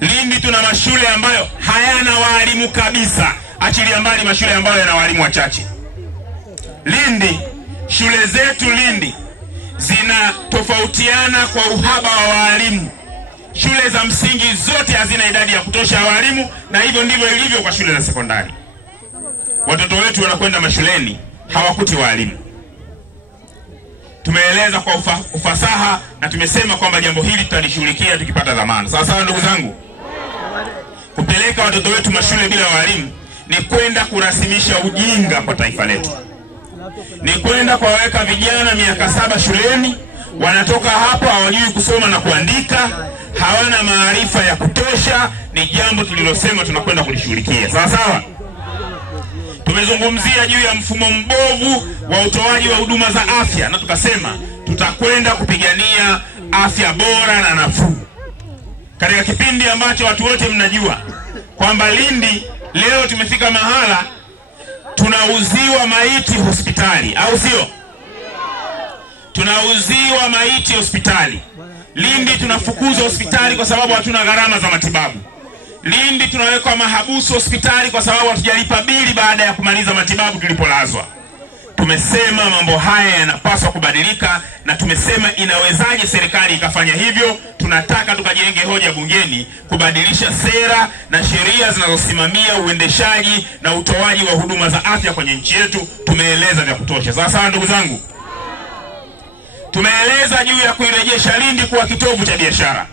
Lindi tuna mashule ambayo hayana walimu kabisa, achilia mbali mashule ambayo yana walimu wachache. Lindi, shule zetu Lindi zina tofautiana kwa uhaba wa walimu. Shule za msingi zote hazina idadi ya kutosha ya walimu, na hivyo ndivyo ilivyo kwa shule za sekondari. Watoto wetu wanakwenda mashuleni hawakuti walimu. Tumeeleza kwa ufasaha na tumesema kwamba jambo hili tutalishughulikia tukipata dhamana. Sawa ndugu zangu? Kupeleka watoto wetu mashule bila walimu ni kwenda kurasimisha ujinga kwa taifa letu. Ni kwenda kuwaweka vijana miaka 7 shuleni, wanatoka hapo hawajui kusoma na kuandika, hawana maarifa ya kutosha. Ni jambo tulilosema tunakwenda kulishughulikia. Sawa? Tumezungumzia juu ya mfumo mbovu wa utoaji wa huduma za afya, na tukasema tutakwenda kupigania afya bora na nafuu. Katika kipindi ambacho watu wote mnajua kwamba Lindi leo tumefika mahala tunauziwa maiti hospitali, au sio? Tunauziwa maiti hospitali. Lindi tunafukuzwa hospitali kwa sababu hatuna gharama za matibabu. Lindi tunawekwa mahabusu hospitali kwa sababu hatujalipa bili baada ya kumaliza matibabu tulipolazwa. Tumesema mambo haya yanapaswa kubadilika, na tumesema inawezaje serikali ikafanya hivyo. Tunataka tukajenge hoja bungeni kubadilisha sera na sheria zinazosimamia uendeshaji na utoaji wa huduma za afya kwenye nchi yetu. Tumeeleza vya kutosha. Sawa ndugu zangu? Tumeeleza juu ya kuirejesha Lindi kuwa kitovu cha biashara.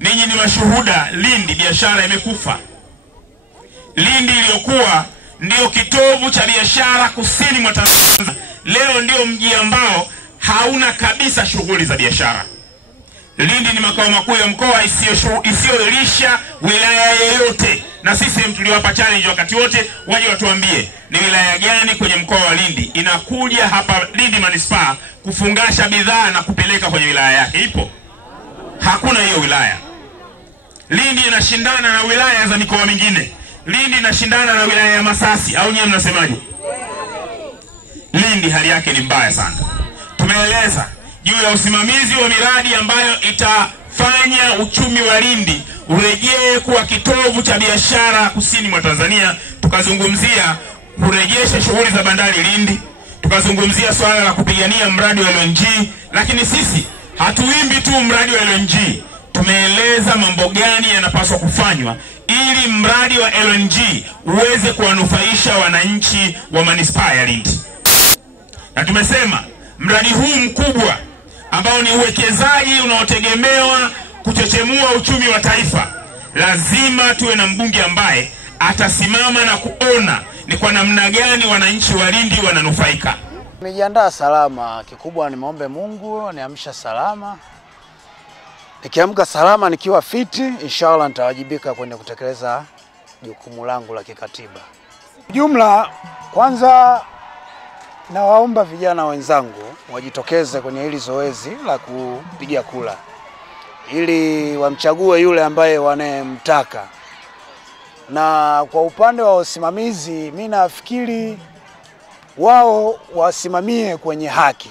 Ninyi ni mashuhuda, Lindi biashara imekufa. Lindi iliyokuwa ndio kitovu cha biashara kusini mwa Tanzania, leo ndio mji ambao hauna kabisa shughuli za biashara. Lindi ni makao makuu ya mkoa isiyolisha wilaya yoyote, na sisi tuliwapa challenge wakati wote waje watuambie ni wilaya gani kwenye mkoa wa Lindi inakuja hapa Lindi Manispaa kufungasha bidhaa na kupeleka kwenye wilaya yake. Ipo? Hakuna hiyo wilaya. Lindi inashindana na wilaya za mikoa mingine. Lindi inashindana na wilaya ya Masasi, au nyewe mnasemaje? Lindi hali yake ni mbaya sana. Tumeeleza juu ya usimamizi wa miradi ambayo itafanya uchumi wa Lindi urejee kuwa kitovu cha biashara kusini mwa Tanzania. Tukazungumzia kurejesha shughuli za bandari Lindi, tukazungumzia swala la kupigania mradi wa LNG, lakini sisi hatuimbi tu mradi wa LNG. Tumeeleza mambo gani yanapaswa kufanywa ili mradi wa LNG uweze kuwanufaisha wananchi wa manispaa ya Lindi. Na tumesema mradi huu mkubwa ambao ni uwekezaji unaotegemewa kuchechemua uchumi wa taifa, lazima tuwe na mbunge ambaye atasimama na kuona ni kwa namna gani wananchi wa Lindi wananufaika. Nimejiandaa salama, kikubwa nimeombe Mungu aniamsha salama. Nikiamka salama nikiwa fiti, inshallah nitawajibika kwenda kutekeleza jukumu langu la kikatiba. Jumla, kwanza nawaomba vijana wenzangu wajitokeze kwenye hili zoezi la kupiga kura ili wamchague yule ambaye wanemtaka. Na kwa upande wa usimamizi, mimi nafikiri wao wasimamie kwenye haki.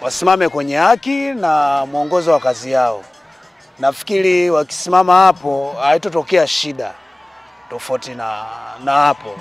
Wasimame kwenye haki na mwongozo wa kazi yao. Nafikiri wakisimama hapo haitotokea shida tofauti na hapo.